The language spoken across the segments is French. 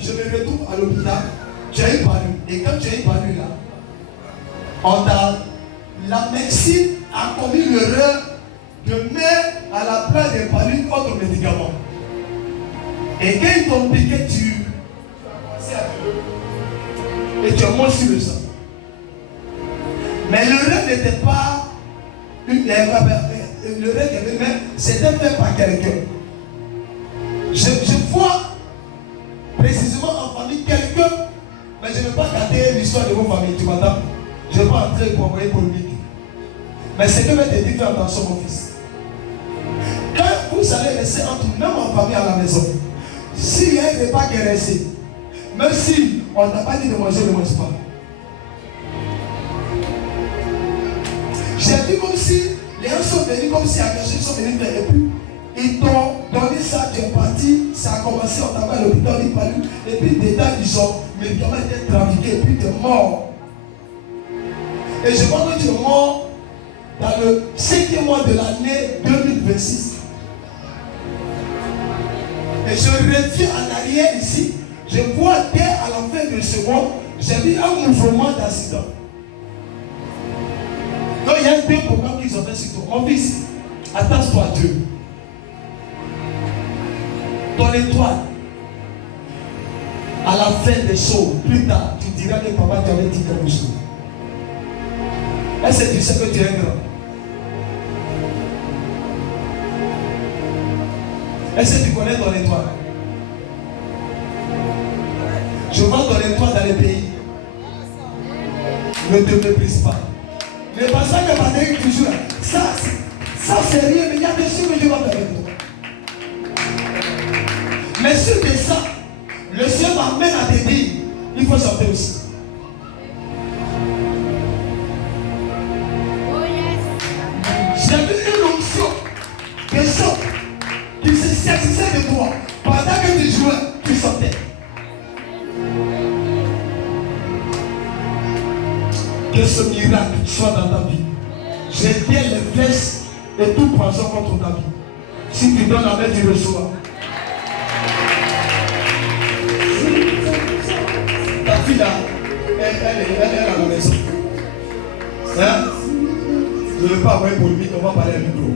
je me retrouve à l'hôpital, tu as une palu. Et quand tu as une palu là, la médecine a commis l'erreur de mettre à la place des palus autre médicament. Et quand ils t'ont piqué, tu as commencé à te et tu as mangé le sang. Mais l'erreur n'était pas une erreur, l'erreur qu'il y avait même, c'était fait par quelqu'un. Je vois précisément en famille quelqu'un, mais je ne vais pas garder l'histoire de vos familles, tu m'entends? Je ne vais pas entrer pour envoyer polémique. Mais c'est que je te dis, fais attention mon fils. Quand vous allez laisser entre même en famille à la maison, s'il y a un repas qui est resté, même si on ne t'a pas dit de manger, ne mange pas. J'ai vu comme si les gens sont venus, comme si à quelque chose, ils sont venus faire et puis ils t'ont donné ça, tu es parti, ça a commencé, on t'a pas à l'hôpital, il parle, et puis des temps ils sont, mais tu as été trafiqué, et puis tu es mort. Et je pense que tu es mort dans le 5e mois de l'année 2026. Et je reviens en arrière ici, je vois dès à la fin de ce mois, j'ai vu un mouvement d'accident. Donc il y a deux programmes qu'ils ont fait sur toi. Mon fils, attache-toi à Dieu. Ton étoile, à la fin des choses, plus tard, tu diras que papa t'avait dit quelque chose. Est-ce que tu sais que tu es grand? Est-ce que tu connais ton étoile? Je vois ton étoile dans les pays. Ne te méprise pas. Ne pense pas que Patrick toujours là. Ça c'est rien, mais il y a des choses que je vais faire avec toi. Mais sur de ça, le Seigneur m'amène à te dire, il faut sortir aussi. J'ai vu une onction de sang qui se saisissait de toi. Pendant que tu jouais, tu sortais. Que ce miracle soit dans ta vie. Je tiens les flèches et tout poison contre ta vie. Si tu donnes la main, tu reçois. Ta fille là, elle est à la maison. Hein? Je ne veux pas avoir une polémique, on va parler à micro.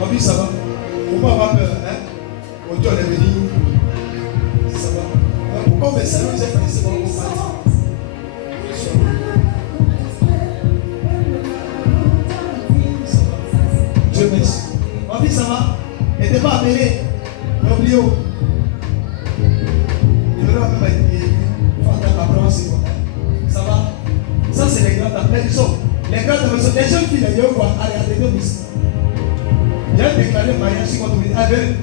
Ma vie, ça va? Il ne faut pas avoir peur. Hein? Aujourd'hui, on est venu. Ça va? Pourquoi on fait ça? Nous, j'ai fait c'est bon, on va Dieu merci. Ma vie, ça va? Elle n'était pas appelée. L'oblio. Il devrait même être ça va? Ça, c'est les grands appels. Les grands appels, les jeunes filles, les jeunes filles, regardez-nous ici. J'ai déclaré mariage sur votre vie.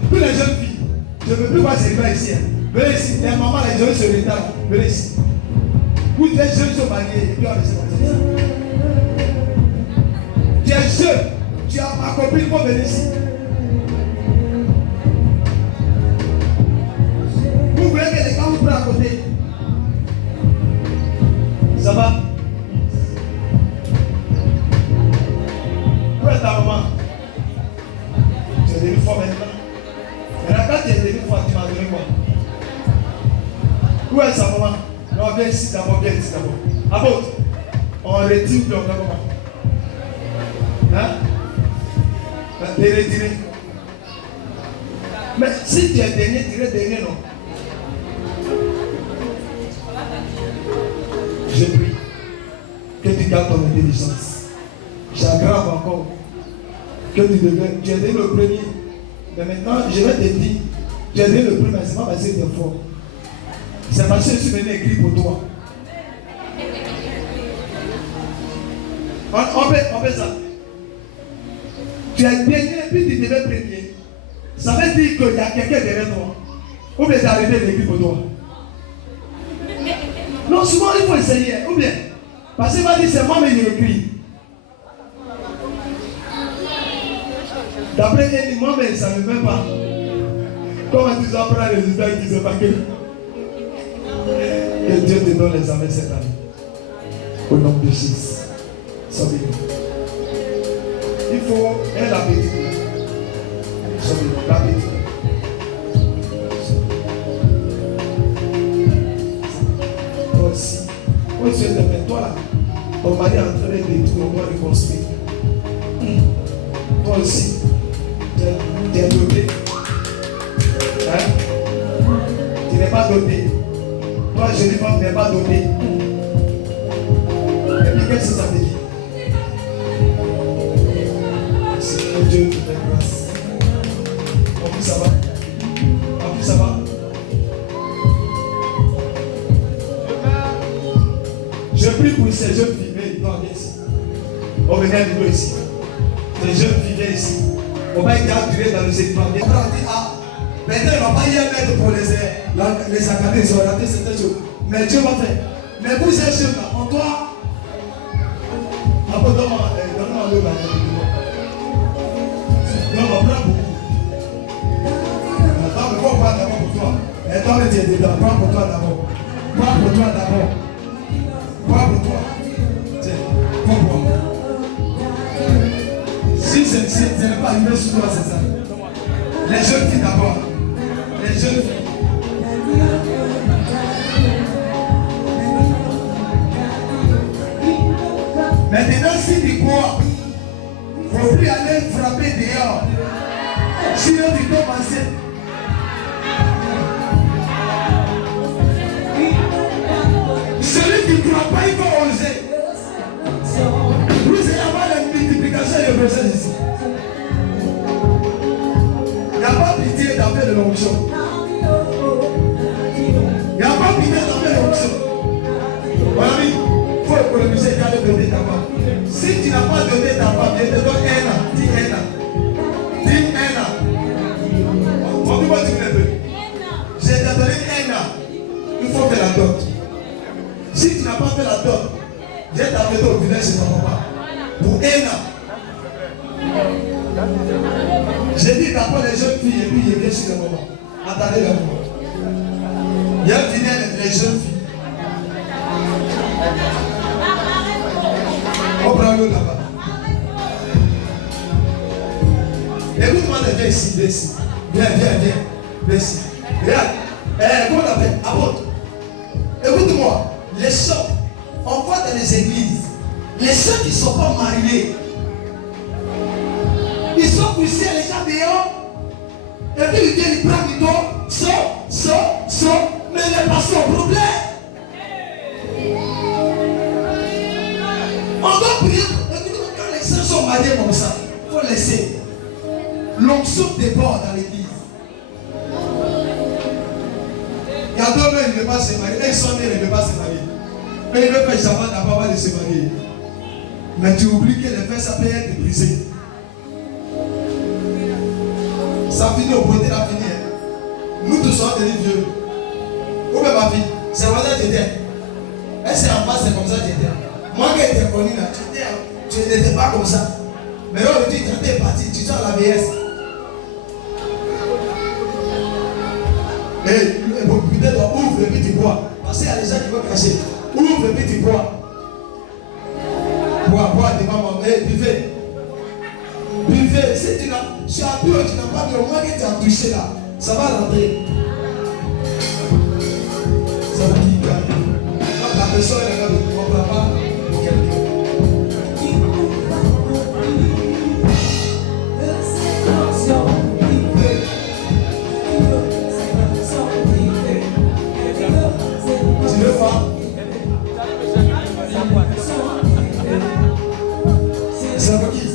Toutes les jeunes filles, je ne veux plus voir ces gars ici. Venez ici. Les mamans, les jeunes se retardent. Venez ici. Vous, les jeunes sont mariés. Et puis, on laisse comme ça. Tu es jeune. Tu as ma copine. Il faut venir ici. Vous voulez que les gars vous prennent à côté? Ça va? Où est ta maman? Tu es devenu fort maintenant. Et là, quand tu es devenu fort, tu m'as donné quoi? Où est sa maman? Non, viens ici d'abord, viens ici d'abord. Apôtre, on retire puis on fait comment? Hein? T'es retiré. Mais si tu es dernier, tu es dernier, non? Je prie que tu gardes ton intelligence. J'aggrave encore que tu es devenu le premier. Mais maintenant, je vais te dire, tu es devenu le premier, mais ce n'est pas parce que tu es fort. C'est parce que je suis venu écrire pour toi. On fait ça. Tu es dernier et puis tu deviens premier. Ça veut dire qu'il y a quelqu'un derrière toi. Ou bien tu as arrêté d'écrire pour toi. Non, souvent il faut essayer, ou bien, parce qu'il va dire c'est moi mais il écrit. D'après elle, moi mais ça ne veut même pas. Comment tu dois prendre les résultats et tu ne sais pas que Dieu te donne les amens cette année. Au nom de Jésus. Sauvez-nous. Il faut un appétit. Toi aussi, quand tu es de toi là, ton mari est en train de tout le monde reconstruire. Toi aussi, tu es doté. Hein? Tu n'es pas doté. Toi, je dis pas que tu n'es pas doté. Et puis, qu'est-ce que ça veut dire? C'est que Dieu te fait grâce. En plus, ça va. En plus, ça va. Je prie pour ces jeunes filles, mais ils doivent venir ici. On venait à l'îlot ici. Ces jeunes filles viennent ici. On va être attirés dans les équipements. On va dire, ah, maintenant, il ne va pas y mettre pour les accader, ils ont raté certaines choses. Mais Dieu va faire. Mais vous, ces jeunes-là, en toi, après, donne-moi le bain. Non, on prend beaucoup. Attends, mais on prend d'abord pour toi. Et toi, tu es dedans. Prends pour toi d'abord. Prends pour toi d'abord. Prends pour toi. Tiens, prends pour moi. Si ce n'est pas arrivé sur toi, c'est ça. Les jeunes filles d'abord. Les jeunes filles. Maintenant, si tu crois, il ne faut plus aller frapper dehors. Sinon, tu tombes enceinte. Celui qui ne croit pas, il va oser. Vous allez avoir la multiplication des grossesses ici. Il n'y a pas pitié d'appeler de l'onction. Il n'y a pas pitié d'appeler de l'onction. Mon ami, il faut économiser quand tu donnes ta femme. Si tu n'as pas donné ta femme, je te donne 1 an. Dis 1 an. Dis 1 an. On dit quoi tu veux dire? Je t'ai donné 1 an. Il faut faire la dot. Si tu n'as pas fait la dot, je t'ai appelé au village chez ton papa. Pour 1 an. J'ai dit d'abord les jeunes filles et puis il vient sur le moment. Attendez le moment. Il y a fini les jeunes filles. On prend l'eau là-bas. Écoute-moi, viens ici, viens ici. Viens ici. Regarde. Comment on appelle? Apôtre. Écoute-moi. Les sœurs, on voit dans les églises, les sœurs qui ne sont pas mariées, ils sont poussés les gens dehors. Et puis ils viennent, ils prennent du dos, sort, mais les pasteurs ont problème. On doit prier. Écoutez-moi, quand les sœurs sont mariées comme ça, il faut laisser. L'onction déborde dans l'église. Il y a d'autres, ils ne veulent pas se marier. Ils sont nés, ils ne veulent pas se marier. Mais ils ne veulent pas savoir d'abord de se marier. Mais tu oublies que les fesses, ça peut être brisé. Ça finit au côté, la finir. Nous tous sommes des vieux. Où est ma fille? C'est comme ça que j'étais. Est-ce que en face, c'est comme ça que j'étais? Moi qui étais connu là, tu n'étais pas comme ça. Mais là, aujourd'hui, tu es parti, tu es à la vieillesse. Et peut-être ouvre le petit bois. Parce qu'il y a des gens qui vont cacher. Ouvre le petit bois. Bois devant mon buffet. Buffet. Si tu as bu, tu n'as pas de au moins que tu as touché là. Ça va rentrer. Ça va qui gagne. La personne elle ne comprend pas pour quelqu'un. Tu veux pas? C'est pour qui?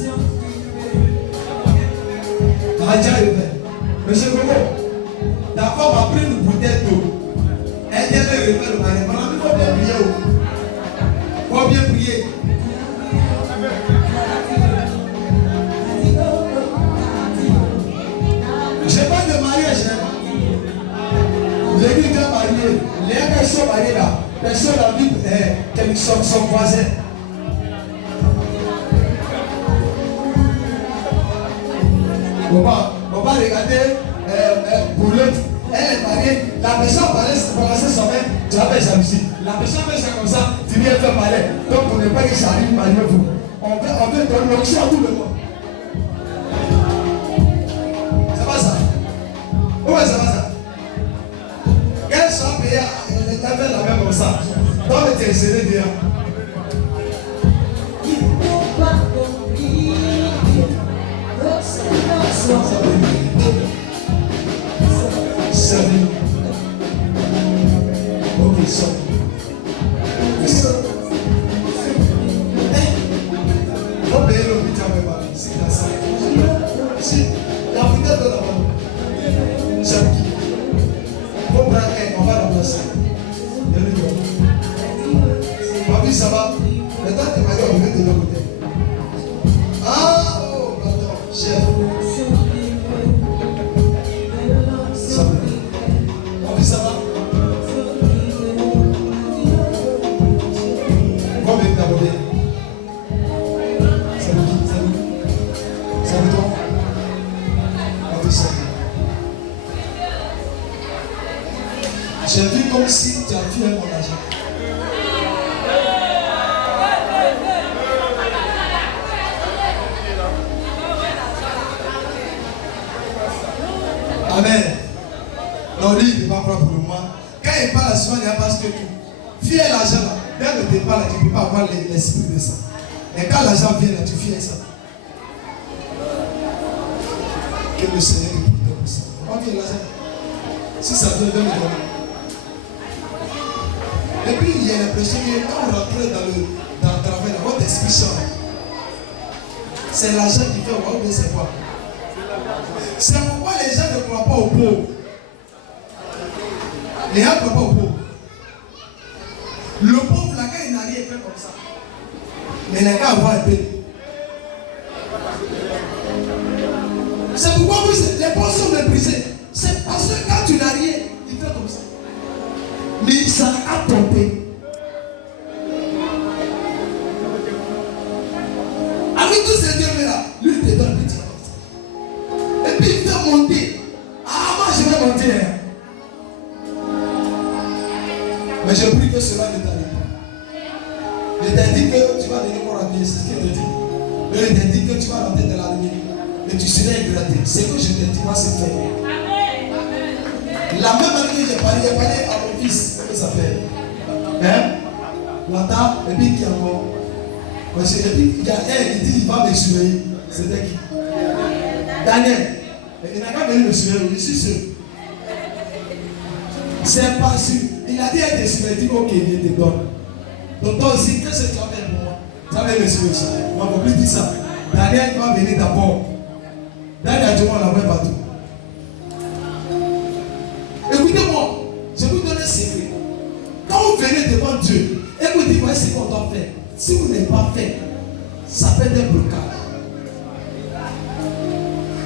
Monsieur Gogo, ta femme a pris une bouteille d'eau. Elle vient de refaire le mari. Madame, il faut bien prier. Il faut bien prier. Je n'ai pas de mariage. J'ai dit qu'un marié. Les gens qui sont mariés là, personne n'a vu son voisin. On va regarder pour l'autre. Elle est mariée. La personne parlait son mère. Tu vas faire jalousie. La personne fait ça comme ça. Tu viens faire parler. Donc pour ne pas que ça arrive, mariez-vous. On veut donner l'onction à tout le monde. Ça comme ça. Toi, mais tu es serré déjà. Servir. Ok, sort. On paye le but avec ma vie. C'est la salle. Si, la fenêtre de la main. C'est qui? Mon bras, on va remplacer. Ma vie, ça va. Maintenant, tu m'as dit, on va de l'autre côté. Ah, oh, pardon, chef. Ça va. Ma vie, ça va. Combien d'abonnés? J'ai vu comme si tu as tué mon argent. Amen. Non, lui, il ne va pas prendre pour moi. Quand il parle souvent, il y a parce que tu fies l'argent là. Dès le départ, là, tu ne peux pas avoir l'esprit de ça. Mais quand l'argent vient, là, tu fies ça. Que le Seigneur est pour ça. On vient l'argent. Si ça vient, viens me donner. Et puis il y a l'impression que quand on rentre dans le travail, votre esprit sort. C'est l'argent qui fait, on va c'est quoi? C'est pourquoi les gens ne croient pas aux pauvres. Les gens ne croient pas aux pauvres. Le pauvre, là, quand il n'a rien fait comme ça, mais il n'a qu'à avoir un peu. C'est pourquoi les pauvres sont méprisés. C'est parce que quand tu n'as rien, il fait comme ça. Mais ça a tombé. Avec tous ces dieux-là, lui il te donne petit. Et puis il fait monter. Ah, moi je vais monter. Mais je prie que cela ne t'arrive pas. Je t'ai dit que tu vas donner pour ramener, c'est ce qu'il te dit. Mais je t'ai dit que tu vas rentrer dans la nuit. Mais tu seras ingratté. Ce que je te dis va se faire. La même année que j'ai parlé à mon fils, comment ça s'appelle? Lata, et puis qui encore? Et puis il y a un, il dit il va me surveiller. C'était qui? Daniel. Il n'a pas venu me surveiller, je suis sûr. C'est pas sûr. Il a dit à te surveiller, il dit ok, il te donne. Donc toi aussi, qu'est-ce que tu as fait pour moi? Tu vas me surveiller. On va plus dire ça. Daniel va venir d'abord. Daniel a dit on la voit partout. Écoutez-moi, je vais vous donner un secret. Quand vous venez devant Dieu, et vous dites, voici ce qu'on doit faire. Si vous n'avez pas fait, ça peut être un blocage.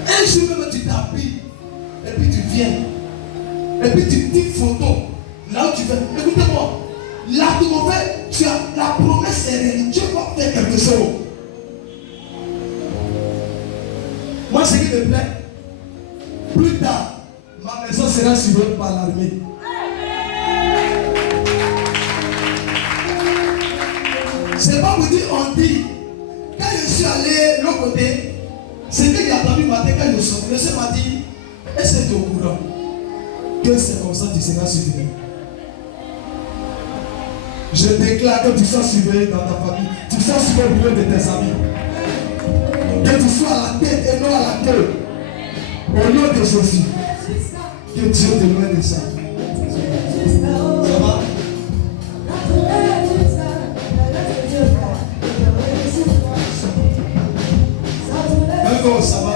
Un jour même, tu t'habilles, et puis tu viens, et puis tu dis photo, là où tu veux. Écoutez-moi, là où tu fais, tu as la promesse est réelle. Dieu va faire quelque chose. Moi, ce qui me plaît, plus tard, ma maison sera surveillée par l'armée. C'est pas vous dire, on dit. Quand je suis allé de l'autre côté, c'est que j'ai attendu le matin quand je suis sorti. Le Seigneur m'a dit, est-ce que tu es au courant que c'est comme ça que tu seras surveillé? Je déclare que tu sois surveillé dans ta famille, tu sois surveillé de tes amis. Que tu sois à la tête et non à la queue. Au nom de Jésus. Que Dieu te loin de ça. Ça va? Même ça va?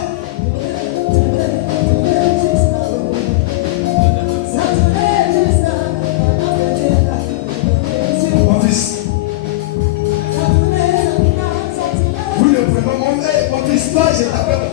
Mon fils. Vous le prenez, mon fils, toi, je t'appelle.